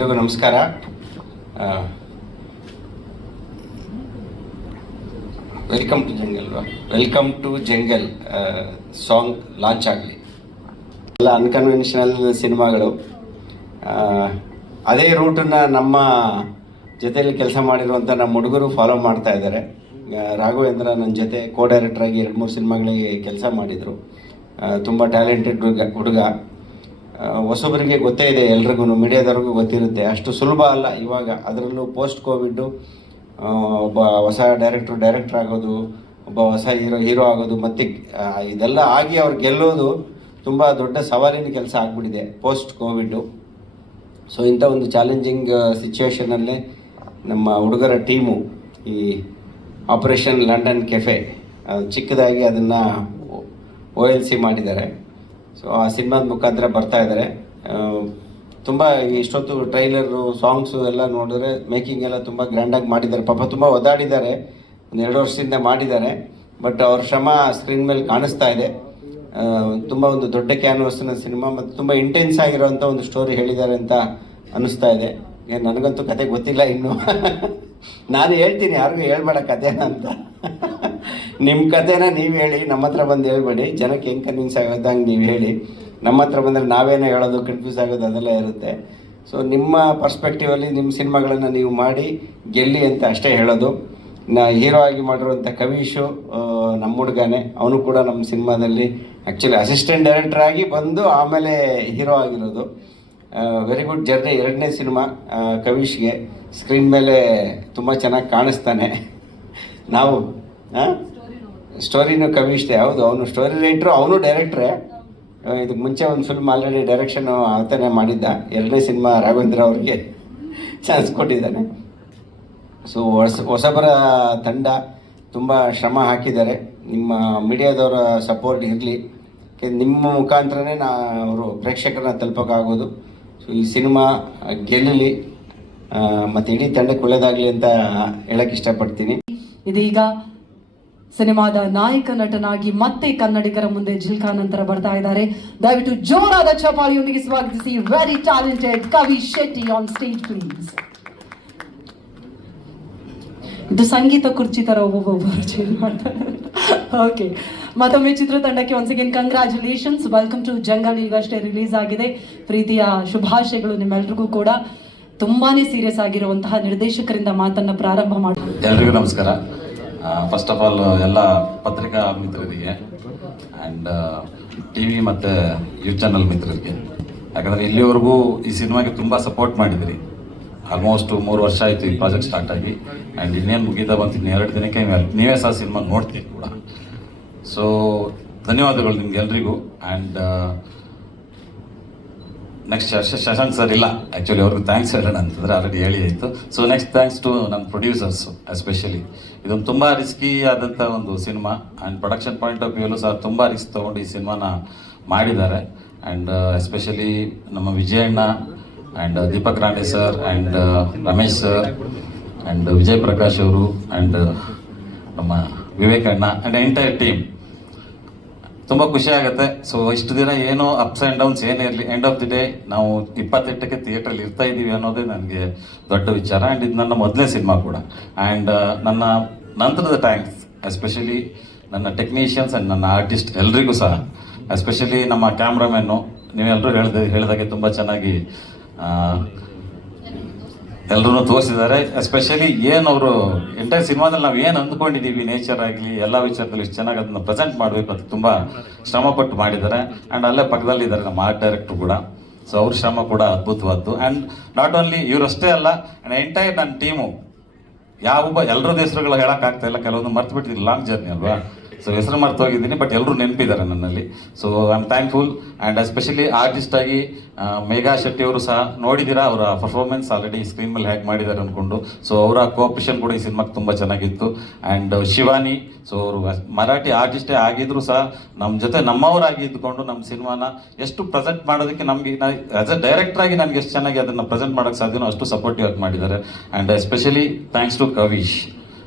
ಎಲ್ರಿಗೂ ನಮಸ್ಕಾರ. Welcome to jungle song launch ಆಗಲಿ. ಎಲ್ಲ ಅನ್ಕನ್ವೆನ್ಷನಲ್ ಸಿನಿಮಾಗಳು. ಅದೇ ರೂಟನ್ನು ನಮ್ಮ ಜೊತೆಯಲ್ಲಿ ಕೆಲಸ ಮಾಡಿರುವಂಥ ನಮ್ಮ ಹುಡುಗರು ಫಾಲೋ ಮಾಡ್ತಾ ಇದ್ದಾರೆ. ರಾಘವೇಂದ್ರ ನನ್ನ ಜೊತೆ ಕೋ ಡೈರೆಕ್ಟ್ರಾಗಿ 2-3 ಸಿನಿಮಾಗಳಿಗೆ ಕೆಲಸ ಮಾಡಿದರು. ತುಂಬ ಟ್ಯಾಲೆಂಟೆಡ್ ಹುಡುಗ. ಹೊಸಬರಿಗೆ ಗೊತ್ತೇ ಇದೆ, ಎಲ್ರಿಗೂ ಮೀಡಿಯಾದವ್ರಿಗೂ ಗೊತ್ತಿರುತ್ತೆ. ಅಷ್ಟು ಸುಲಭ ಅಲ್ಲ ಇವಾಗ, ಅದರಲ್ಲೂ ಪೋಸ್ಟ್ ಕೋವಿಡ್ಡು ಒಬ್ಬ ಹೊಸ ಡೈರೆಕ್ಟರ್ ಆಗೋದು, ಒಬ್ಬ ಹೊಸ ಹೀರೋ ಆಗೋದು, ಮತ್ತು ಇದೆಲ್ಲ ಆಗಿ ಅವ್ರು ಗೆಲ್ಲೋದು ತುಂಬ ದೊಡ್ಡ ಸವಾಲಿನ ಕೆಲಸ ಆಗಿಬಿಟ್ಟಿದೆ ಪೋಸ್ಟ್ ಕೋವಿಡ್ಡು. ಸೊ ಇಂಥ ಒಂದು ಚಾಲೆಂಜಿಂಗ್ ಸಿಚುವೇಷನಲ್ಲೇ ನಮ್ಮ ಹುಡುಗರ ಟೀಮು ಈ ಆಪರೇಷನ್ ಲಂಡನ್ ಕೆಫೆ ಚಿಕ್ಕದಾಗಿ ಅದನ್ನು OLC ಮಾಡಿದ್ದಾರೆ. ಸೊ ಆ ಸಿನಿಮಾದ ಮುಖಾಂತರ ಬರ್ತಾ ಇದ್ದಾರೆ. ತುಂಬ ಇಷ್ಟೊತ್ತು ಟ್ರೈಲರು, ಸಾಂಗ್ಸು ಎಲ್ಲ ನೋಡಿದ್ರೆ ಮೇಕಿಂಗ್ ಎಲ್ಲ ತುಂಬ ಗ್ರ್ಯಾಂಡಾಗಿ ಮಾಡಿದ್ದಾರೆ. ಪಾಪ ತುಂಬ ಒದ್ದಾಡಿದ್ದಾರೆ, 1-2 ವರ್ಷದಿಂದ ಮಾಡಿದ್ದಾರೆ. ಬಟ್ ಅವ್ರ ಶ್ರಮ ಸ್ಕ್ರೀನ್ ಮೇಲೆ ಕಾಣಿಸ್ತಾ ಇದೆ. ತುಂಬ ಒಂದು ದೊಡ್ಡ ಕ್ಯಾನ್ವಸ್ನ ಸಿನಿಮಾ ಮತ್ತು ತುಂಬ ಇಂಟೆನ್ಸ್ ಆಗಿರೋವಂಥ ಒಂದು ಸ್ಟೋರಿ ಹೇಳಿದ್ದಾರೆ ಅಂತ ಅನ್ನಿಸ್ತಾ ಇದೆ. ನನಗಂತೂ ಕತೆ ಗೊತ್ತಿಲ್ಲ ಇನ್ನೂ. ನಾನು ಹೇಳ್ತೀನಿ, ಯಾರಿಗೂ ಹೇಳ್ಬೇಡ ಕಥೆನ ಅಂತ. ನಿಮ್ಮ ಕಥೆನ ನೀವು ಹೇಳಿ, ನಮ್ಮ ಹತ್ರ ಬಂದು ಹೇಳ್ಬೇಡಿ. ಜನಕ್ಕೆ ಹೆಂಗೆ ಕನ್ವಿನ್ಸ್ ಆಗೋದಂಗೆ ನೀವು ಹೇಳಿ. ನಮ್ಮ ಹತ್ರ ಬಂದರೆ ನಾವೇನೋ ಹೇಳೋದು, ಕನ್ಫ್ಯೂಸ್ ಆಗೋದು ಅದೆಲ್ಲ ಇರುತ್ತೆ. ಸೊ ನಿಮ್ಮ ಪರ್ಸ್ಪೆಕ್ಟಿವಲ್ಲಿ ನಿಮ್ಮ ಸಿನಿಮಾಗಳನ್ನು ನೀವು ಮಾಡಿ ಗೆಲ್ಲಿ ಅಂತ ಅಷ್ಟೇ ಹೇಳೋದು. ಹೀರೋ ಆಗಿ ಮಾಡಿರುವಂಥ ಕವೀಶು ನಮ್ಮ ಹುಡುಗನೇ. ಅವನು ಕೂಡ ನಮ್ಮ ಸಿನಿಮಾದಲ್ಲಿ ಆ್ಯಕ್ಚುಲಿ ಅಸಿಸ್ಟೆಂಟ್ ಡೈರೆಕ್ಟರ್ ಆಗಿ ಬಂದು ಆಮೇಲೆ ಹೀರೋ ಆಗಿರೋದು. Very good journey. 2ನೇ ಸಿನಿಮಾ ಕವೀಶ್ಗೆ ಸ್ಕ್ರೀನ್ ಮೇಲೆ ತುಂಬ ಚೆನ್ನಾಗಿ ಕಾಣಿಸ್ತಾನೆ. ನಾವು ಸ್ಟೋರಿನೂ ಕವೀಶ್ದೆ. ಹೌದು, ಅವನು ಸ್ಟೋರಿ ರೈಟ್ರು, ಅವನು ಡೈರೆಕ್ಟ್ರೇ. ಇದಕ್ಕೆ ಮುಂಚೆ ಒಂದು ಫಿಲ್ಮ್ ಆಲ್ರೆಡಿ ಡೈರೆಕ್ಷನು ಆತನೇ ಮಾಡಿದ್ದ. 2ನೇ ಸಿನಿಮಾ ರಾಘವೇಂದ್ರ ಅವ್ರಿಗೆ ಚಾನ್ಸ್ ಕೊಟ್ಟಿದ್ದಾನೆ. ಸೊ ಹೊಸಬರ ತಂಡ ತುಂಬ ಶ್ರಮ ಹಾಕಿದ್ದಾರೆ. ನಿಮ್ಮ ಮೀಡಿಯಾದವರ ಸಪೋರ್ಟ್ ಇರಲಿ. ನಿಮ್ಮ ಮುಖಾಂತರನೇ ಅವರು ಪ್ರೇಕ್ಷಕರನ್ನ ತಲುಪೋಕ್ಕಾಗೋದು. ಸೊ ಈ ಸಿನಿಮಾ ಗೆಲ್ಲಲಿ ಮತ್ತು ಇಡೀ ತಂಡಕ್ಕೆ ಒಳ್ಳೆಯದಾಗಲಿ ಅಂತ ಹೇಳಕ್ಕೆ ಇಷ್ಟಪಡ್ತೀನಿ. ಇದೀಗ ಸಿನಿಮಾದ ನಾಯಕ ನಟನಾಗಿ ಮತ್ತೆ ಕನ್ನಡಿಗರ ಮುಂದೆ ಜಿಲ್ಕಾ ನಂತರ ಬರ್ತಾ ಇದ್ದಾರೆ. ದಯವಿಟ್ಟು ಜೋರಾದ ಚಪ್ಪಾಳೆಯೊಂದಿಗೆ ಸ್ವಾಗತಿಸಿ very talented Kavish Shetty on stage please. ಇದು ಸಂಗೀತ ಕುರ್ಚಿ ತರ ಒಬ್ಬೊಬ್ಬರು ಚೇಂಜ್ ಮಾಡ್ತಾರೆ. ಓಕೆ, ಮತ್ತೊಮ್ಮೆ ಚಿತ್ರತಂಡಕ್ಕೆ once again congratulations. Welcome to jungle. ಈಗಷ್ಟೇ ರಿಲೀಸ್ ಆಗಿದೆ. ಪ್ರೀತಿಯ ಶುಭಾಶಯಗಳು ನಿಮ್ಮೆಲ್ರಿಗೂ ಕೂಡ. ತುಂಬಾನೇ ಸೀರಿಯಸ್ ಆಗಿರುವಂತಹ ನಿರ್ದೇಶಕರಿಂದ ಮಾತನ್ನ ಪ್ರಾರಂಭ ಮಾಡಿ. ಎಲ್ರಿಗೂ ನಮಸ್ಕಾರ. ಫಸ್ಟ್ ಆಫ್ ಆಲ್ ಎಲ್ಲ ಪತ್ರಿಕಾ ಮಿತ್ರರಿಗೆ ಆ್ಯಂಡ್ TV ಮತ್ತು ಯೂಟ್ಯೂಬ್ ಚಾನಲ್ ಮಿತ್ರರಿಗೆ, ಯಾಕಂದರೆ ಇಲ್ಲಿವರೆಗೂ ಈ ಸಿನಿಮಾಗೆ ತುಂಬ ಸಪೋರ್ಟ್ ಮಾಡಿದಿರಿ. ಆಲ್ಮೋಸ್ಟ್ 3 ವರ್ಷ ಆಯಿತು ಈ ಪ್ರಾಜೆಕ್ಟ್ ಸ್ಟಾರ್ಟ್ ಆಗಿ. ಆ್ಯಂಡ್ ಇನ್ನೇನು ಮುಗಿತಾ ಬಂತು, 2 ದಿನಕ್ಕೆ ನೀವೇ ಸಹ ಸಿನಿಮಾ ನೋಡ್ತೀರಿ ಕೂಡ. ಸೊ ಧನ್ಯವಾದಗಳು ನಿಮ್ಗೆಲ್ರಿಗೂ. ಆ್ಯಂಡ್ ನೆಕ್ಸ್ಟ್ ಶಶಾಂಕ್ ಸರ್ ಇಲ್ಲ, ಆ್ಯಕ್ಚುಲಿ ಅವ್ರಿಗೆ ಥ್ಯಾಂಕ್ಸ್ ಹೇಳೋಣ ಅಂತಂದರೆ ಆಲ್ರೆಡಿ ಹೇಳಿ ಆಯಿತು. ಸೊ ನೆಕ್ಸ್ಟ್ ಥ್ಯಾಂಕ್ಸ್ ಟು ನನ್ನ ಪ್ರೊಡ್ಯೂಸರ್ಸು ಎಸ್ಪೆಷಲಿ. ಇದೊಂದು ತುಂಬ ರಿಸ್ಕಿ ಆದಂಥ ಒಂದು cinema. And production point of ವ್ಯೂಲು ಸಹ ತುಂಬ ರಿಸ್ಕ್ ತೊಗೊಂಡು ಈ ಸಿನಿಮಾನ ಮಾಡಿದ್ದಾರೆ. ಆ್ಯಂಡ್ ಎಸ್ಪೆಷಲಿ ನಮ್ಮ ವಿಜಯಣ್ಣ and Deepak Rane sir and Ramesh sir and Vijay Prakash ಅವರು ಆ್ಯಂಡ್ ನಮ್ಮ ವಿವೇಕಣ್ಣ ಆ್ಯಂಡ್ ಎಂಟೈರ್ ಟೀಮ್. ತುಂಬ ಖುಷಿ ಆಗುತ್ತೆ. ಸೊ ಇಷ್ಟು ದಿನ ಏನೋ ಅಪ್ಸ್ ಆ್ಯಂಡ್ ಡೌನ್ಸ್ ಏನೇ ಇರಲಿ, ಎಂಡ್ ಆಫ್ ದಿ ಡೇ ನಾವು 28ಕ್ಕೆ ಥಿಯೇಟ್ರಲ್ಲಿ ಇರ್ತಾ ಇದ್ದೀವಿ ಅನ್ನೋದೇ ನನಗೆ ದೊಡ್ಡ ವಿಚಾರ. ಆ್ಯಂಡ್ ಇದು ನನ್ನ ಮೊದಲನೇ ಸಿನಿಮಾ ಕೂಡ. ಆ್ಯಂಡ್ ನನ್ನ ನಂತರದ ಥ್ಯಾಂಕ್ಸ್ ಎಸ್ಪೆಷಲಿ ನನ್ನ ಟೆಕ್ನಿಷಿಯನ್ಸ್ ಆ್ಯಂಡ್ ನನ್ನ ಆರ್ಟಿಸ್ಟ್ ಎಲ್ರಿಗೂ ಸಹ, ಎಸ್ಪೆಷಲಿ ನಮ್ಮ ಕ್ಯಾಮ್ರಾಮ್ಯಾನು. ನೀವೆಲ್ಲರೂ ಹೇಳಿದಾಗೆ ತುಂಬ ಚೆನ್ನಾಗಿ ಎಲ್ಲರೂ ತೋರಿಸಿದ್ದಾರೆ. ಎಸ್ಪೆಷಲಿ ಏನವರು ಎಂಟೈರ್ ಸಿನಿಮಾದಲ್ಲಿ ನಾವು ಏನು ಅಂದ್ಕೊಂಡಿದ್ದೀವಿ, ನೇಚರ್ ಆಗಲಿ ಎಲ್ಲ ವಿಚಾರದಲ್ಲಿ ಇಷ್ಟು ಚೆನ್ನಾಗಿ ಅದನ್ನು ಪ್ರೆಸೆಂಟ್ ಮಾಡಬೇಕು ಅಂತ ತುಂಬ ಶ್ರಮಪಟ್ಟು ಮಾಡಿದ್ದಾರೆ. ಆ್ಯಂಡ್ ಅಲ್ಲೇ ಪಕ್ಕದಲ್ಲಿದ್ದಾರೆ ನಮ್ಮ ಆರ್ಟ್ ಡೈರೆಕ್ಟ್ರು ಕೂಡ. ಸೊ ಅವ್ರ ಶ್ರಮ ಕೂಡ ಅದ್ಭುತವಾದ್ದು. ಆ್ಯಂಡ್ ನಾಟ್ ಓನ್ಲಿ ಇವರಷ್ಟೇ ಅಲ್ಲ, ಆ್ಯಂಡ್ ಎಂಟೈರ್ ನನ್ನ ಟೀಮು ಎಲ್ಲರೂ ಹೆಸರುಗಳು ಹೇಳೋಕ್ಕಾಗ್ತಾ ಇಲ್ಲ, ಕೆಲವೊಂದು ಮರ್ತು ಬಿಟ್ಟಿದ್ದೀನಿ, ಲಾಂಗ್ ಜರ್ನಿ ಅಲ್ವಾ. ಸೊ ಹೆಸರು ಮರ್ತು ಹೋಗಿದ್ದೀನಿ, ಬಟ್ ಎಲ್ಲರೂ ನೆನಪಿದ್ದಾರೆ ನನ್ನಲ್ಲಿ. So I am thankful. And especially artist ಆಗಿ ಮೇಘಾ ಶೆಟ್ಟಿ ಅವರು ಸಹ ನೋಡಿದ್ದೀರಾ, ಅವರ ಪರ್ಫಾರ್ಮೆನ್ಸ್ ಆಲ್ರೆಡಿ ಸ್ಕ್ರೀನ್ ಮೇಲೆ ಹೇಗೆ ಮಾಡಿದ್ದಾರೆ ಅಂದ್ಕೊಂಡು. ಸೊ ಅವರ ಕೋಆಪರೇಷನ್ ಕೂಡ ಈ ಸಿನಿಮಾಗೆ ತುಂಬ ಚೆನ್ನಾಗಿತ್ತು. ಆ್ಯಂಡ್ ಶಿವಾನಿ, ಸೊ ಅವರು ಮರಾಠಿ ಆರ್ಟಿಸ್ಟೇ ಆಗಿದ್ರು ಸಹ ನಮ್ಮ ಜೊತೆ ನಮ್ಮವರಾಗಿ ಇದ್ದುಕೊಂಡು ನಮ್ಮ ಸಿನಿಮಾನ ಎಷ್ಟು ಪ್ರೆಸೆಂಟ್ ಮಾಡೋದಕ್ಕೆ ನಮಗೆ ಆ್ಯಸ್ ಎ ಡೈರೆಕ್ಟರ್ ಆಗಿ ನನಗೆ ಎಷ್ಟು ಚೆನ್ನಾಗಿ ಅದನ್ನು ಪ್ರೆಸೆಂಟ್ ಮಾಡೋಕ್ಕೆ ಸಾಧ್ಯನೋ ಅಷ್ಟು ಸಪೋರ್ಟಿವ್ ಆಗಿ ಮಾಡಿದ್ದಾರೆ. And especially thanks to Kavish.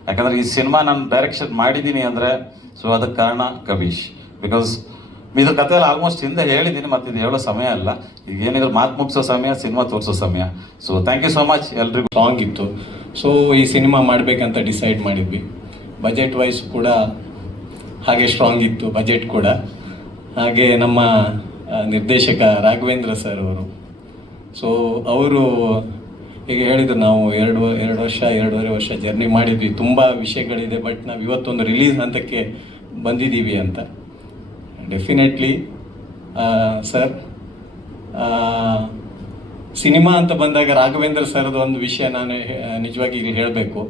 ಯಾಕಂದರೆ ಈ ಸಿನಿಮಾ ನಾನು ಡೈರೆಕ್ಷನ್ ಮಾಡಿದ್ದೀನಿ ಅಂದರೆ ಸೊ ಅದಕ್ಕೆ ಕಾರಣ ಕವೀಶ್. ಬಿಕಾಸ್ ಇದು ಕತೆ ಎಲ್ಲ ಆಲ್ಮೋಸ್ಟ್ ಹಿಂದೆ ಹೇಳಿದ್ದೀನಿ, ಮತ್ತೆ ಇದು ಹೇಳೋ ಸಮಯ ಅಲ್ಲ. ಈಗ ಏನಿದ್ರು ಮಾತು ಮುಗಿಸೋ ಸಮಯ, ಸಿನಿಮಾ ತೋರಿಸೋ ಸಮಯ. So thank you so much ಎಲ್ರಿಗೂ. ಸ್ಟ್ರಾಂಗ್ ಇತ್ತು. ಸೊ ಈ ಸಿನಿಮಾ ಮಾಡಬೇಕಂತ ಡಿಸೈಡ್ ಮಾಡಿದ್ವಿ. ಬಜೆಟ್ ವೈಸ್ ಕೂಡ ಹಾಗೆ ಸ್ಟ್ರಾಂಗ್ ಇತ್ತು, ಬಜೆಟ್ ಕೂಡ ಹಾಗೆ. ನಮ್ಮ ನಿರ್ದೇಶಕ ರಾಘವೇಂದ್ರ ಸರ್ ಅವರು, ಸೊ ಅವರು ಈಗ ಹೇಳಿದ್ರು, ನಾವು ಎರಡೂವರೆ ವರ್ಷ ಜರ್ನಿ ಮಾಡಿದ್ವಿ, ತುಂಬ ವಿಷಯಗಳಿದೆ, ಬಟ್ ನಾವು ಇವತ್ತೊಂದು ರಿಲೀಸ್ ಹಂತಕ್ಕೆ ಬಂದಿದ್ದೀವಿ ಅಂತ. ಡೆಫಿನೆಟ್ಲಿ ಸರ್, ಸಿನಿಮಾ ಅಂತ ಬಂದಾಗ ರಾಘವೇಂದ್ರ ಸರ್ದು ಒಂದು ವಿಷಯ ನಾನು ನಿಜವಾಗಿ ಇಲ್ಲಿ ಹೇಳಬೇಕು,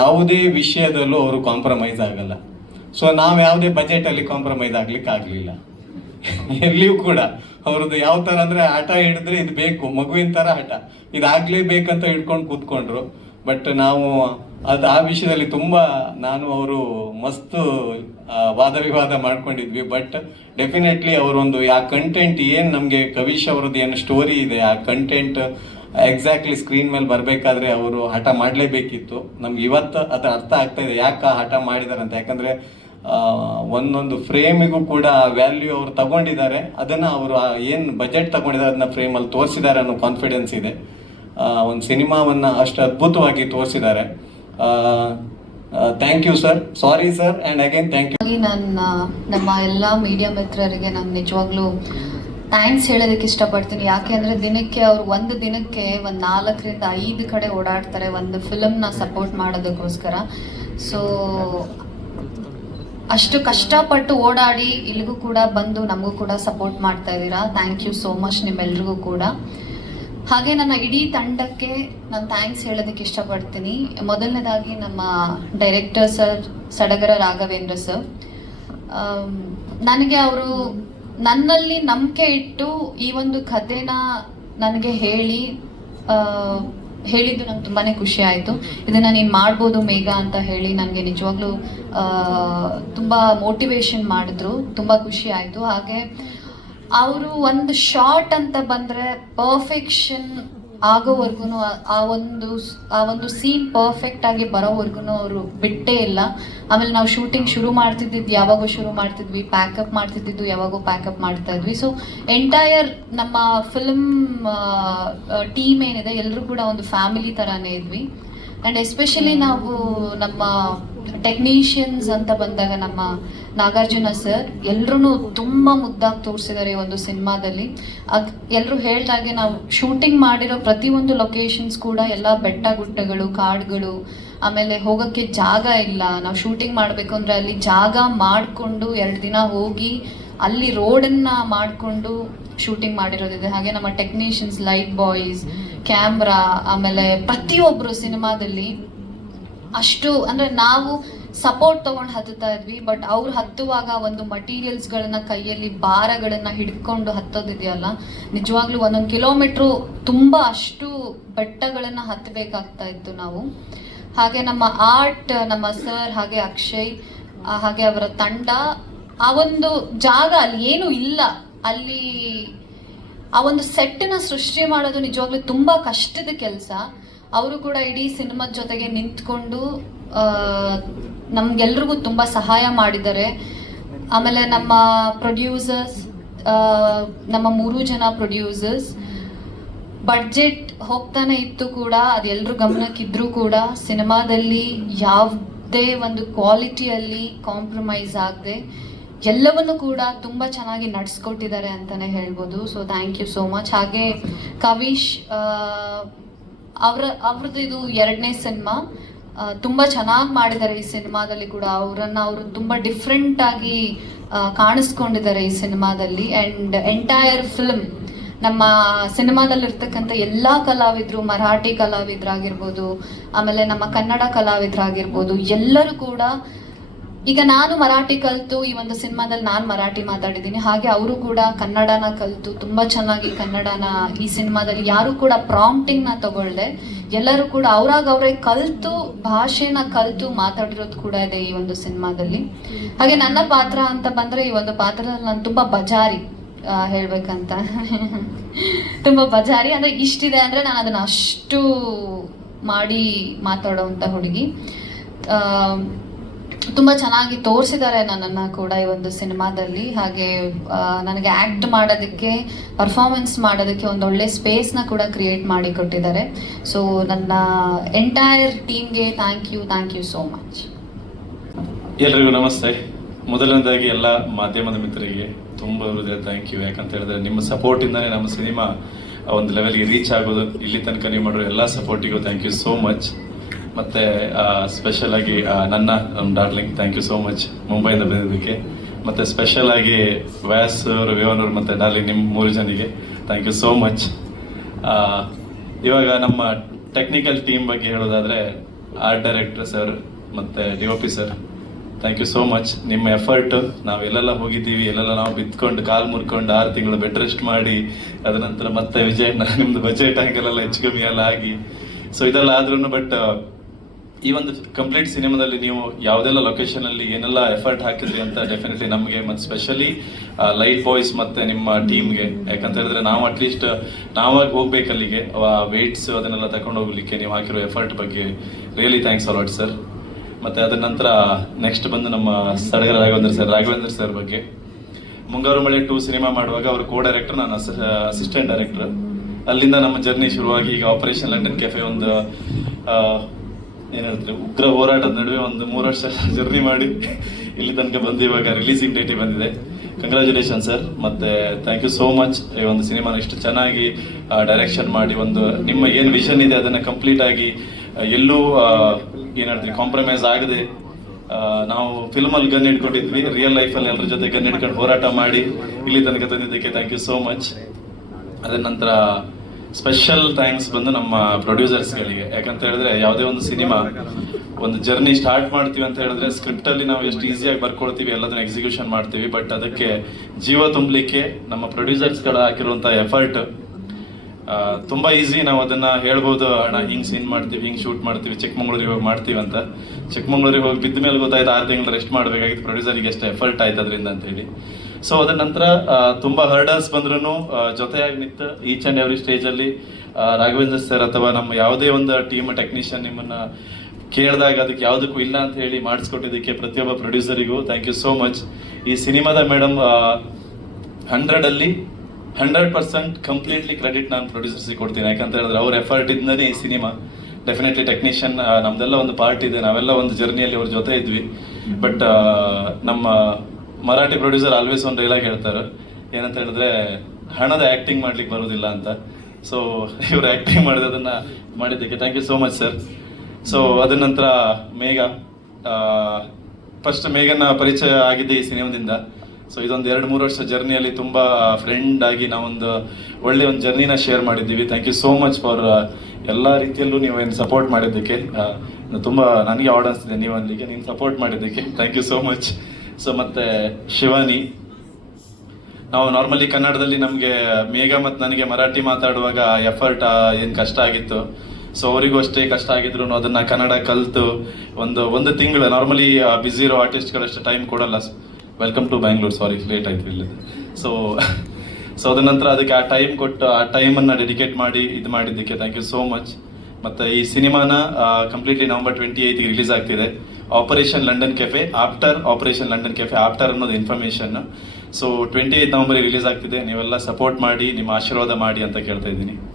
ಯಾವುದೇ ವಿಷಯದಲ್ಲೂ ಅವರು ಕಾಂಪ್ರಮೈಸ್ ಆಗಲ್ಲ. ಸೊ ನಾವು ಯಾವುದೇ ಬಜೆಟಲ್ಲಿ ಕಾಂಪ್ರಮೈಸ್ ಆಗ್ಲಿಕ್ಕೆ ಆಗಲಿಲ್ಲ ಎಲ್ಲಿಯೂ ಕೂಡ. ಅವ್ರದ್ದು ಯಾವ ಥರ ಅಂದರೆ, ಆಟ ಹಿಡಿದ್ರೆ ಇದು ಬೇಕು, ಮಗುವಿನ ಥರ ಆಟ, ಇದಾಗಲೇಬೇಕಂತ ಹಿಡ್ಕೊಂಡು ಕೂತ್ಕೊಂಡ್ರು. ಬಟ್ ನಾವು ಆ ವಿಷಯದಲ್ಲಿ ತುಂಬ ನಾನು ಅವರು ಮಸ್ತು ವಾದ ವಿವಾದ ಮಾಡ್ಕೊಂಡಿದ್ವಿ. ಬಟ್ ಡೆಫಿನೆಟ್ಲಿ ಅವರೊಂದು ಆ ಕಂಟೆಂಟ್ ಏನು ನಮಗೆ ಕವಿಶ್ ಅವ್ರದ್ದು ಏನು ಸ್ಟೋರಿ ಇದೆ, ಆ ಕಂಟೆಂಟ್ ಎಕ್ಸಾಕ್ಟ್ಲಿ ಸ್ಕ್ರೀನ್ ಮೇಲೆ ಬರಬೇಕಾದ್ರೆ ಅವರು ಹಠ ಮಾಡಲೇಬೇಕಿತ್ತು. ನಮ್ಗೆ ಇವತ್ತು ಅದು ಅರ್ಥ ಆಗ್ತಾ ಇದೆ ಯಾಕೆ ಆ ಹಠ ಮಾಡಿದ್ದಾರೆ ಅಂತ. ಯಾಕಂದರೆ ಒಂದೊಂದು ಫ್ರೇಮಿಗೂ ಕೂಡ ವ್ಯಾಲ್ಯೂ ಅವರು ತಗೊಂಡಿದ್ದಾರೆ, ಅದನ್ನು ಅವರು ಏನು ಬಜೆಟ್ ತಗೊಂಡಿದ್ದಾರೆ ಅದನ್ನ ಫ್ರೇಮಲ್ಲಿ ತೋರಿಸಿದ್ದಾರೆ ಅನ್ನೋ ಕಾನ್ಫಿಡೆನ್ಸ್ ಇದೆ. ಒಂದು ಸಿನಿಮಾವನ್ನು ಅಷ್ಟು ಅದ್ಭುತವಾಗಿ ತೋರಿಸಿದ್ದಾರೆ. Thank you sir, sorry sir, and again thank you. ನಾನು ನಮ್ಮ ಎಲ್ಲ ಮೀಡಿಯಾ ಮಿತ್ರರಿಗೆ ನಾನು ನಿಜವಾಗ್ಲೂ ಥ್ಯಾಂಕ್ಸ್ ಹೇಳೋದಕ್ಕೆ ಇಷ್ಟಪಡ್ತೀನಿ. ಯಾಕೆ ಅಂದರೆ ದಿನಕ್ಕೆ ಅವ್ರು ಒಂದು ದಿನಕ್ಕೆ ಒಂದು 4ರಿಂದ 5 ಕಡೆ ಓಡಾಡ್ತಾರೆ ಒಂದು ಫಿಲಮ್ನ ಸಪೋರ್ಟ್ ಮಾಡೋದಕ್ಕೋಸ್ಕರ. ಸೊ ಅಷ್ಟು ಕಷ್ಟಪಟ್ಟು ಓಡಾಡಿ ಇಲ್ಲಿಗೂ ಕೂಡ ಬಂದು ನಮಗೂ ಕೂಡ ಸಪೋರ್ಟ್ ಮಾಡ್ತಾ ಇದ್ದೀರಾ. ಥ್ಯಾಂಕ್ ಯು ಸೋ ಮಚ್ ನಿಮ್ಮೆಲ್ರಿಗೂ ಕೂಡ. ಹಾಗೆ ನನ್ನ ಇಡೀ ತಂಡಕ್ಕೆ ನಾನು ಥ್ಯಾಂಕ್ಸ್ ಹೇಳೋದಕ್ಕೆ ಇಷ್ಟಪಡ್ತೀನಿ. ಮೊದಲನೇದಾಗಿ ನಮ್ಮ ಡೈರೆಕ್ಟರ್ ಸರ್ ಸಡಗರ ರಾಘವೇಂದ್ರ ಸರ್, ನನಗೆ ಅವರು ನನ್ನಲ್ಲಿ ನಂಬಿಕೆ ಇಟ್ಟು ಈ ಒಂದು ಕಥೆನ ನನಗೆ ಹೇಳಿದ್ದು ನಂಗೆ ತುಂಬಾ ಖುಷಿ ಆಯಿತು. ಇದನ್ನು ನೀನು ಮಾಡ್ಬೋದು ಮೇಘ ಅಂತ ಹೇಳಿ ನನಗೆ ನಿಜವಾಗ್ಲೂ ತುಂಬ ಮೋಟಿವೇಶನ್ ಮಾಡಿದ್ರು, ತುಂಬ ಖುಷಿ ಆಯಿತು. ಹಾಗೆ ಅವರು ಒಂದು ಶಾರ್ಟ್ ಅಂತ ಬಂದರೆ ಪರ್ಫೆಕ್ಷನ್ ಆಗೋವರೆಗೂ ಆ ಒಂದು ಸೀನ್ ಪರ್ಫೆಕ್ಟ್ ಆಗಿ ಬರೋವರೆಗೂ ಅವರು ಬಿಟ್ಟೇ ಇಲ್ಲ. ಆಮೇಲೆ ನಾವು ಶೂಟಿಂಗ್ ಶುರು ಮಾಡ್ತಿದ್ದಿದ್ದು ಯಾವಾಗೋ ಶುರು ಮಾಡ್ತಿದ್ವಿ, ಪ್ಯಾಕಪ್ ಮಾಡ್ತಿದ್ದು ಯಾವಾಗೋ ಪ್ಯಾಕಪ್ ಮಾಡ್ತಾ ಇದ್ವಿ. ಸೊ ಎಂಟೈರ್ ನಮ್ಮ ಫಿಲ್ಮ್ ಟೀಮ್ ಏನಿದೆ ಎಲ್ಲರೂ ಕೂಡ ಒಂದು ಫ್ಯಾಮಿಲಿ ಥರನೇ ಇದ್ವಿ. ಆ್ಯಂಡ್ ಎಸ್ಪೆಷಲಿ ನಾವು ನಮ್ಮ ಟೆಕ್ನಿಷಿಯನ್ಸ್ ಅಂತ ಬಂದಾಗ ನಮ್ಮ ನಾಗಾರ್ಜುನ ಸರ್ ಎಲ್ಲರೂ ತುಂಬ ಮುದ್ದಾಗಿ ತೋರಿಸಿದ್ದಾರೆ ಈ ಒಂದು ಸಿನಿಮಾದಲ್ಲಿ. ಎಲ್ಲರೂ ಹೇಳ್ದಾಗೆ ನಾವು ಶೂಟಿಂಗ್ ಮಾಡಿರೋ ಪ್ರತಿಯೊಂದು ಲೊಕೇಶನ್ಸ್ ಕೂಡ ಎಲ್ಲ ಬೆಟ್ಟ ಗುಡ್ಡಗಳು, ಕಾಡುಗಳು, ಆಮೇಲೆ ಹೋಗೋಕ್ಕೆ ಜಾಗ ಇಲ್ಲ. ನಾವು ಶೂಟಿಂಗ್ ಮಾಡಬೇಕು ಅಂದರೆ ಅಲ್ಲಿ ಜಾಗ ಮಾಡಿಕೊಂಡು 2 ದಿನ ಹೋಗಿ ಅಲ್ಲಿ ರೋಡನ್ನು ಮಾಡಿಕೊಂಡು ಶೂಟಿಂಗ್ ಮಾಡಿರೋದಿದೆ. ಹಾಗೆ ನಮ್ಮ ಟೆಕ್ನಿಷಿಯನ್ಸ್, ಲೈಟ್ ಬಾಯ್ಸ್, ಕ್ಯಾಮ್ರಾ, ಆಮೇಲೆ ಪ್ರತಿಯೊಬ್ಬರು ಸಿನಿಮಾದಲ್ಲಿ ಅಷ್ಟು ಅಂದರೆ ನಾವು ಸಪೋರ್ಟ್ ತೊಗೊಂಡು ಹತ್ತುತ್ತಾ ಇದ್ವಿ. ಬಟ್ ಅವ್ರು ಹತ್ತುವಾಗ ಒಂದು ಮಟೀರಿಯಲ್ಸ್ಗಳನ್ನ ಕೈಯಲ್ಲಿ ಭಾರಗಳನ್ನು ಹಿಡ್ಕೊಂಡು ಹತ್ತೋದಿದೆಯಲ್ಲ, ನಿಜವಾಗ್ಲೂ 1 ಕಿಲೋಮೀಟ್ರು ತುಂಬ ಅಷ್ಟು ಬೆಟ್ಟಗಳನ್ನು ಹತ್ತಬೇಕಾಗ್ತಾ ಇತ್ತು ನಾವು. ಹಾಗೆ ನಮ್ಮ ಆರ್ಟ್, ನಮ್ಮ ಸರ್, ಹಾಗೆ ಅಕ್ಷಯ್, ಹಾಗೆ ಅವರ ತಂಡ, ಆ ಒಂದು ಜಾಗ ಅಲ್ಲಿ ಏನೂ ಇಲ್ಲ, ಅಲ್ಲಿ ಆ ಒಂದು ಸೆಟ್ಟನ್ನ ಸೃಷ್ಟಿ ಮಾಡೋದು ನಿಜವಾಗ್ಲೂ ತುಂಬ ಕಷ್ಟದ ಕೆಲಸ. ಅವರು ಕೂಡ ಇಡೀ ಸಿನಿಮಾದ ಜೊತೆಗೆ ನಿಂತ್ಕೊಂಡು ನಮ್ಗೆಲ್ರಿಗೂ ತುಂಬ ಸಹಾಯ ಮಾಡಿದ್ದಾರೆ. ಆಮೇಲೆ ನಮ್ಮ ಪ್ರೊಡ್ಯೂಸರ್ಸ್, ನಮ್ಮ 3 ಜನ ಪ್ರೊಡ್ಯೂಸರ್ಸ್, ಬಡ್ಜೆಟ್ ಹೋಗ್ತಾನೆ ಇತ್ತು ಕೂಡ, ಅದೆಲ್ಲರೂ ಗಮನಕ್ಕಿದ್ರೂ ಕೂಡ ಸಿನಿಮಾದಲ್ಲಿ ಯಾವುದೇ ಒಂದು ಕ್ವಾಲಿಟಿಯಲ್ಲಿ ಕಾಂಪ್ರಮೈಸ್ ಆಗದೆ ಎಲ್ಲವನ್ನು ಕೂಡ ತುಂಬ ಚೆನ್ನಾಗಿ ನಡೆಸ್ಕೊಟ್ಟಿದ್ದಾರೆ ಅಂತಲೇ ಹೇಳ್ಬೋದು. So thank you so much. ಹಾಗೆ ಕವಿಶ್ ಅವ್ರದ್ದು ಇದು 2ನೇ ಸಿನಿಮಾ, ತುಂಬ ಚೆನ್ನಾಗಿ ಮಾಡಿದ್ದಾರೆ ಈ ಸಿನಿಮಾದಲ್ಲಿ ಕೂಡ. ಅವರು ತುಂಬ ಡಿಫ್ರೆಂಟಾಗಿ ಕಾಣಿಸ್ಕೊಂಡಿದ್ದಾರೆ ಈ ಸಿನಿಮಾದಲ್ಲಿ. ಆ್ಯಂಡ್ ಎಂಟೈರ್ ಫಿಲ್ಮ್ ನಮ್ಮ ಸಿನಿಮಾದಲ್ಲಿರ್ತಕ್ಕಂಥ ಎಲ್ಲ ಕಲಾವಿದರು, ಮರಾಠಿ ಕಲಾವಿದರಾಗಿರ್ಬೋದು, ಆಮೇಲೆ ನಮ್ಮ ಕನ್ನಡ ಕಲಾವಿದರಾಗಿರ್ಬೋದು, ಎಲ್ಲರೂ ಕೂಡ, ಈಗ ನಾನು ಮರಾಠಿ ಕಲಿತು ಈ ಒಂದು ಸಿನಿಮಾದಲ್ಲಿ ನಾನು ಮರಾಠಿ ಮಾತಾಡಿದ್ದೀನಿ, ಹಾಗೆ ಅವರು ಕೂಡ ಕನ್ನಡನ ಕಲಿತು ತುಂಬ ಚೆನ್ನಾಗಿ ಕನ್ನಡನ ಈ ಸಿನಿಮಾದಲ್ಲಿ ಯಾರು ಕೂಡ ಪ್ರಾಂಪ್ಟಿಂಗ್ನ ತಗೊಳ್ದೆ ಎಲ್ಲರೂ ಕೂಡ ಅವರೇ ಕಲಿತು ಭಾಷೆನ ಕಲಿತು ಮಾತಾಡಿರೋದು ಕೂಡ ಇದೆ ಈ ಒಂದು ಸಿನಿಮಾದಲ್ಲಿ. ಹಾಗೆ ನನ್ನ ಪಾತ್ರ ಅಂತ ಬಂದರೆ ಈ ಒಂದು ಪಾತ್ರದಲ್ಲಿ ನಾನು ತುಂಬ ಬಜಾರಿ ಹೇಳ್ಬೇಕಂತ ತುಂಬ ಬಜಾರಿ ಅಂದರೆ ಇಷ್ಟಿದೆ ಅಂದರೆ ನಾನು ಅದನ್ನು ಅಷ್ಟು ಮಾಡಿ ಮಾತಾಡೋವಂಥ ಹುಡುಗಿ. ತುಂಬ ಚೆನ್ನಾಗಿ ತೋರಿಸಿದ್ದಾರೆ ನನ್ನನ್ನು ಕೂಡ ಈ ಒಂದು ಸಿನಿಮಾದಲ್ಲಿ. ಹಾಗೆ ನನಗೆ ಆ್ಯಕ್ಟ್ ಮಾಡೋದಕ್ಕೆ, ಪರ್ಫಾರ್ಮೆನ್ಸ್ ಮಾಡೋದಕ್ಕೆ ಒಂದು ಒಳ್ಳೆ ಸ್ಪೇಸ್ನ ಕೂಡ ಕ್ರಿಯೇಟ್ ಮಾಡಿ ಕೊಟ್ಟಿದ್ದಾರೆ. ಸೊ ನನ್ನ ಎಂಟೈರ್ ಟೀಮ್ಗೆ ಥ್ಯಾಂಕ್ ಯು ಸೋ ಮಚ್. ಎಲ್ರಿಗೂ ನಮಸ್ತೆ. ಮೊದಲನೇದಾಗಿ ಎಲ್ಲ ಮಾಧ್ಯಮದ ಮಿತ್ರರಿಗೆ ತುಂಬ ಹೃದಯ ಥ್ಯಾಂಕ್ ಯು. ಯಾಕಂತ ಹೇಳಿದ್ರೆ ನಿಮ್ಮ ಸಪೋರ್ಟಿಂದನೇ ನಮ್ಮ ಸಿನಿಮಾ ಒಂದು ಲೆವೆಲ್ಗೆ ರೀಚ್ ಆಗೋದು. ಇಲ್ಲಿ ತನಕ ನೀವು ಮಾಡಿರೋ ಎಲ್ಲ ಸಪೋರ್ಟಿಗೂ ಥ್ಯಾಂಕ್ ಯು ಸೋ ಮಚ್. ಮತ್ತು ಸ್ಪೆಷಲ್ ಆಗಿ ನಮ್ಮ darling thank you so much ಮುಂಬೈಯಿಂದ ಬಂದಿದ್ದಕ್ಕೆ. ಮತ್ತು ಸ್ಪೆಷಲ್ ಆಗಿ ವ್ಯಾಸ್ ಅವರು, ವಿವನ್ ಅವರು ಮತ್ತು ಡಾರ್ಲಿಂಗ್ ನಿಮ್ಮ 3 ಜನಿಗೆ ಥ್ಯಾಂಕ್ ಯು ಸೋ ಮಚ್. ಇವಾಗ ನಮ್ಮ ಟೆಕ್ನಿಕಲ್ ಟೀಮ್ ಬಗ್ಗೆ ಹೇಳೋದಾದರೆ ಆರ್ಟ್ ಡೈರೆಕ್ಟರ್ ಸರ್ ಮತ್ತು DOP sir thank you so much. ನಿಮ್ಮ ಎಫರ್ಟ್, ನಾವು ಎಲ್ಲೆಲ್ಲ ಹೋಗಿದ್ದೀವಿ, ಎಲ್ಲೆಲ್ಲ ನಾವು ಬಿತ್ಕೊಂಡು ಕಾಲು ಮುರ್ಕೊಂಡು 6 ತಿಂಗಳು ಬೆಡ್ ರೆಸ್ಟ್ ಮಾಡಿ ಅದ ನಂತರ ಮತ್ತೆ ನಿಮ್ಮದು ಬಜೆಟ್ ಹಂಗೆಲ್ಲ ಹೆಚ್ಚು ಕಮ್ಮಿ ಎಲ್ಲ ಆಗಿ ಸೊ ಇದೆಲ್ಲ ಆದ್ರೂ ಬಟ್ ಈ ಒಂದು ಕಂಪ್ಲೀಟ್ ಸಿನಿಮಾದಲ್ಲಿ ನೀವು ಯಾವುದೆಲ್ಲ ಲೊಕೇಶನಲ್ಲಿ ಏನೆಲ್ಲ ಎಫರ್ಟ್ ಹಾಕಿದ್ರಿ ಅಂತ ಡೆಫಿನೆಟ್ಲಿ ನಮಗೆ ಮತ್ತು ಸ್ಪೆಷಲಿ ಲೈಟ್ ಬಾಯ್ಸ್ ಮತ್ತು ನಿಮ್ಮ ಟೀಮ್ಗೆ. ಯಾಕಂತ ಹೇಳಿದ್ರೆ ನಾವು ಅಟ್ಲೀಸ್ಟ್ ನಾವಾಗಿ ಹೋಗ್ಬೇಕು ಅಲ್ಲಿಗೆ, ವೇಟ್ಸ್ ಅದನ್ನೆಲ್ಲ ತಗೊಂಡು ಹೋಗ್ಲಿಕ್ಕೆ ನೀವು ಹಾಕಿರೋ ಎಫರ್ಟ್ ಬಗ್ಗೆ ರಿಯಲಿ ಥ್ಯಾಂಕ್ಸ್ ಅಲಾಟ್ ಸರ್. ಮತ್ತು ಅದರ ನಂತರ ನೆಕ್ಸ್ಟ್ ಬಂದು ನಮ್ಮ ಸಡಗರ ರಾಘವೇಂದ್ರ ಸರ್ ಬಗ್ಗೆ. ಮುಂಗಾರು ಮಳೆ 2 ಸಿನಿಮಾ ಮಾಡುವಾಗ ಅವರು ಡೈರೆಕ್ಟರ್, ನಾನು ಅಸಿಸ್ಟೆಂಟ್ ಡೈರೆಕ್ಟರ್. ಅಲ್ಲಿಂದ ನಮ್ಮ ಜರ್ನಿ ಶುರುವಾಗಿ ಈಗ ಆಪರೇಷನ್ ಲಂಡನ್ ಕೆಫೆ ಒಂದು ಏನು ಹೇಳ್ತಾರೆ ಉಗ್ರ ಹೋರಾಟದ ನಡುವೆ ಒಂದು 3 ವರ್ಷ ಜರ್ನಿ ಮಾಡಿ ಇಲ್ಲಿ ತನಕ ಬಂದು ಇವಾಗ ರಿಲೀಸಿಂಗ್ ಡೇಟಿಗೆ ಬಂದಿದೆ. Congratulation sir. ಮತ್ತು ಥ್ಯಾಂಕ್ ಯು ಸೋ ಮಚ್. ಈ ಒಂದು ಸಿನಿಮಾನ ಇಷ್ಟು ಚೆನ್ನಾಗಿ ಡೈರೆಕ್ಷನ್ ಮಾಡಿ ಒಂದು ನಿಮ್ಮ ಏನು ವಿಷನ್ ಇದೆ ಅದನ್ನು ಕಂಪ್ಲೀಟ್ ಆಗಿ ಎಲ್ಲೂ ಏನು ಹೇಳ್ತೀವಿ ಕಾಂಪ್ರಮೈಸ್ ಆಗದೆ ನಾವು ಫಿಲ್ಮಲ್ಲಿ ಗನ್ ಹಿಡ್ಕೊಂಡಿದ್ವಿ, ರಿಯಲ್ ಲೈಫಲ್ಲಿ ಎಲ್ಲರ ಜೊತೆ ಗನ್ ಹಿಡ್ಕೊಂಡು ಹೋರಾಟ ಮಾಡಿ ಇಲ್ಲಿ ತನಕ ತಂದಿದ್ದಕ್ಕೆ ಥ್ಯಾಂಕ್ ಯು ಸೋ ಮಚ್. ಅದರ ನಂತರ ಸ್ಪೆಷಲ್ ಥ್ಯಾಂಕ್ಸ್ ಬಂದು ನಮ್ಮ ಪ್ರೊಡ್ಯೂಸರ್ಸ್ಗಳಿಗೆ. ಯಾಕಂತ ಹೇಳಿದ್ರೆ ಯಾವುದೇ ಒಂದು ಸಿನಿಮಾ ಒಂದು ಜರ್ನಿ ಸ್ಟಾರ್ಟ್ ಮಾಡ್ತೀವಿ ಅಂತ ಹೇಳಿದ್ರೆ ಸ್ಕ್ರಿಪ್ಟಲ್ಲಿ ನಾವು ಎಷ್ಟು ಈಸಿಯಾಗಿ ಬರ್ಕೊಳ್ತೀವಿ, ಎಲ್ಲದನ್ನ ಎಕ್ಸಿಕ್ಯೂಷನ್ ಮಾಡ್ತೀವಿ. ಬಟ್ ಅದಕ್ಕೆ ಜೀವ ತುಂಬಲಿಕ್ಕೆ ನಮ್ಮ ಪ್ರೊಡ್ಯೂಸರ್ಸ್ಗಳು ಹಾಕಿರುವಂಥ ಎಫರ್ಟ್ ತುಂಬ ಈಸಿ. ನಾವು ಅದನ್ನ ಹೇಳ್ಬೋದು, ಅಣ್ಣ ಹಿಂಗೆ ಸೀನ್ ಮಾಡ್ತೀವಿ, ಹಿಂಗೆ ಶೂಟ್ ಮಾಡ್ತೀವಿ, ಚಿಕ್ಕಮಂಗ್ಳೂರಿಗೆ ಹೋಗಿ ಮಾಡ್ತೀವಿ ಅಂತ. ಚಿಕ್ಕಮಂಗ್ಳೂರಿಗೆ ಹೋಗಿ ಬಿದ್ದ ಮೇಲೆ ಗೊತ್ತಾಯ್ತು 6 ತಿಂಗಳು ರೆಸ್ಟ್ ಮಾಡಬೇಕಾಗಿತ್ತು, ಪ್ರೊಡ್ಯೂಸರಿಗೆ ಎಷ್ಟು ಎಫರ್ಟ್ ಆಯ್ತು ಅದರಿಂದ ಅಂತ ಹೇಳಿ. ಸೊ ಅದರ ನಂತರ ತುಂಬ ಹರ್ಡಲ್ಸ್ ಬಂದ್ರೂ ಜೊತೆಯಾಗಿ ನಿಂತು ಈಚ್ ಆ್ಯಂಡ್ ಎವ್ರಿ ಸ್ಟೇಜಲ್ಲಿ ರಾಘವೇಂದ್ರ ಸರ್ ಅಥವಾ ನಮ್ಮ ಯಾವುದೇ ಒಂದು ಟೀಮ್ ಟೆಕ್ನಿಷಿಯನ್ ನಿಮ್ಮನ್ನು ಕೇಳಿದಾಗ ಅದಕ್ಕೆ ಯಾವುದಕ್ಕೂ ಇಲ್ಲ ಅಂತ ಹೇಳಿ ಮಾಡಿಸ್ಕೊಟ್ಟಿದ್ದಕ್ಕೆ ಪ್ರತಿಯೊಬ್ಬ ಪ್ರೊಡ್ಯೂಸರಿಗೂ ಥ್ಯಾಂಕ್ ಯು ಸೋ ಮಚ್. ಈ ಸಿನಿಮಾದ ಮೇಡಮ್ 100ಅಲ್ಲಿ 100% ಕಂಪ್ಲೀಟ್ಲಿ ಕ್ರೆಡಿಟ್ ನಾನು ಪ್ರೊಡ್ಯೂಸರ್ಸಿಗೆ ಕೊಡ್ತೀನಿ. ಯಾಕಂತ ಹೇಳಿದ್ರೆ ಅವ್ರ ಎಫರ್ಟ್ ಇಂದನೇ ಈ ಸಿನಿಮಾ. ಡೆಫಿನೆಟ್ಲಿ ಟೆಕ್ನಿಷಿಯನ್ ನಮ್ದೆಲ್ಲ ಒಂದು ಪಾರ್ಟ್ ಇದೆ, ನಾವೆಲ್ಲ ಒಂದು ಜರ್ನಿಯಲ್ಲಿ ಅವ್ರ ಜೊತೆ ಇದ್ವಿ. ಬಟ್ ನಮ್ಮ ಮರಾಠಿ ಪ್ರೊಡ್ಯೂಸರ್ ಆಲ್ವೇಸ್ ಒಂದು ಡೈಲಾಗ್ ಹೇಳ್ತಾರೆ, ಏನಂತ ಹೇಳಿದ್ರೆ ಹಣದ ಆ್ಯಕ್ಟಿಂಗ್ ಮಾಡ್ಲಿಕ್ಕೆ ಬರೋದಿಲ್ಲ ಅಂತ. ಸೊ ಇವರು ಆ್ಯಕ್ಟಿಂಗ್ ಮಾಡಿದ್ದನ್ನು ಮಾಡಿದ್ದಕ್ಕೆ thank you so much sir. So ಅದರ ನಂತರ ಮೇಘ, ಫಸ್ಟ್ ಮೇಘನ ಪರಿಚಯ ಆಗಿದ್ದೆ ಈ ಸಿನಿಮಾದಿಂದ. ಸೊ ಇದೊಂದು 2-3 ವರ್ಷ ಜರ್ನಿಯಲ್ಲಿ ತುಂಬ ಫ್ರೆಂಡ್ ಆಗಿ ನಾವೊಂದು ಒಳ್ಳೆ ಒಂದು ಜರ್ನಿನ ಶೇರ್ ಮಾಡಿದ್ದೀವಿ. Thank you so much for ಎಲ್ಲ ರೀತಿಯಲ್ಲೂ ನೀವೇನು ಸಪೋರ್ಟ್ ಮಾಡಿದ್ದಕ್ಕೆ. ತುಂಬ ನನಗೆ ಆರ್ಡ್ ಅನಿಸ್ತಿದೆ ನೀವು ಅಲ್ಲಿಗೆ ನೀನು ಸಪೋರ್ಟ್ ಮಾಡಿದ್ದಕ್ಕೆ thank you so much. So ಮತ್ತು ಶಿವಾನಿ, ನಾವು ನಾರ್ಮಲಿ ಕನ್ನಡದಲ್ಲಿ ನಮಗೆ ಮೇಘ ಮತ್ತು ನನಗೆ ಮರಾಠಿ ಮಾತಾಡುವಾಗ ಎಫರ್ಟ್ ಏನು ಕಷ್ಟ ಆಗಿತ್ತು. ಸೊ ಅವರಿಗೂ ಅಷ್ಟೇ ಕಷ್ಟ ಆಗಿದ್ರು ಅದನ್ನು ಕನ್ನಡ ಕಲಿತು ಒಂದು ತಿಂಗಳು, ನಾರ್ಮಲಿ ಬ್ಯುಸಿ ಇರೋ ಆರ್ಟಿಸ್ಟ್ಗಳಷ್ಟು ಟೈಮ್ ಕೊಡಲ್ಲ. Welcome to Bangalore, sorry late ಆಯ್ತು ಇಲ್ಲಿ. ಸೊ ಅದ ನಂತರ ಅದಕ್ಕೆ ಆ ಟೈಮ್ ಕೊಟ್ಟು ಆ ಟೈಮನ್ನು ಡೆಡಿಕೇಟ್ ಮಾಡಿ ಇದು ಮಾಡಿದ್ದಕ್ಕೆ ಥ್ಯಾಂಕ್ ಯು ಸೋ ಮಚ್. ಮತ್ತು ಈ ಸಿನಿಮಾನ ಕಂಪ್ಲೀಟ್ಲಿ November 28ಗೆ ರಿಲೀಸ್ ಆಗ್ತಿದೆ. ಆಪರೇಷನ್ ಲಂಡನ್ ಕೆಫೆ ಆಫ್ಟರ್ ಅನ್ನೋದು ಇನ್ಫಾರ್ಮೇಷನ್. ಸೊ 28 ನವಂಬರ್ಗೆ ರಿಲೀಸ್ ಆಗ್ತಿದೆ. ನೀವೆಲ್ಲ ಸಪೋರ್ಟ್ ಮಾಡಿ, ನಿಮ್ಮ ಆಶೀರ್ವಾದ ಮಾಡಿ ಅಂತ ಕೇಳ್ತಾ ಇದ್ದೀನಿ. Thank you.